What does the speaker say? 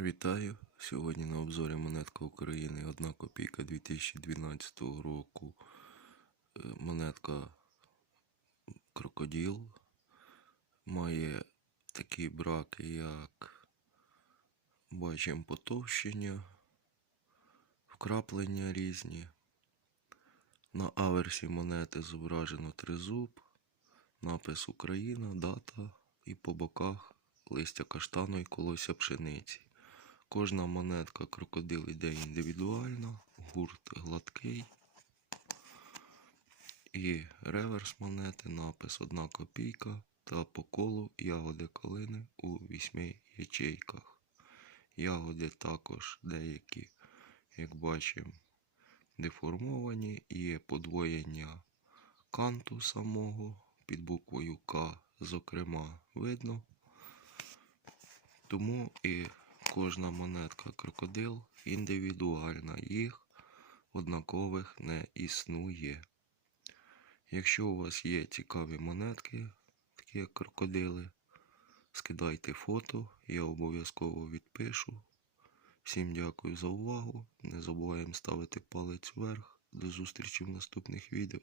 Вітаю! Сьогодні на обзорі монетка України 1 копійка 2012 року. Е, Монетка крокодил. Має такі браки, як бачимо потовщення, вкраплення різні. На аверсі монети зображено тризуб, напис Україна, дата і по боках листя каштану і колося пшениці. Кожна монетка крокодил йде індивідуально, гурт гладкий. І реверс монети, напис 1 копійка та по колу ягоди калини у вісьми ячейках. Ягоди також деякі, як бачимо, деформовані, є подвоєння канту самого під буквою К, зокрема, видно. Тому і кожна монетка крокодил індивідуальна, їх однакових не існує. Якщо у вас є цікаві монетки, такі як крокодили, скидайте фото, я обов'язково відпишу. Всім дякую за увагу. Не забуваємо ставити палець вверх. До зустрічі в наступних відео.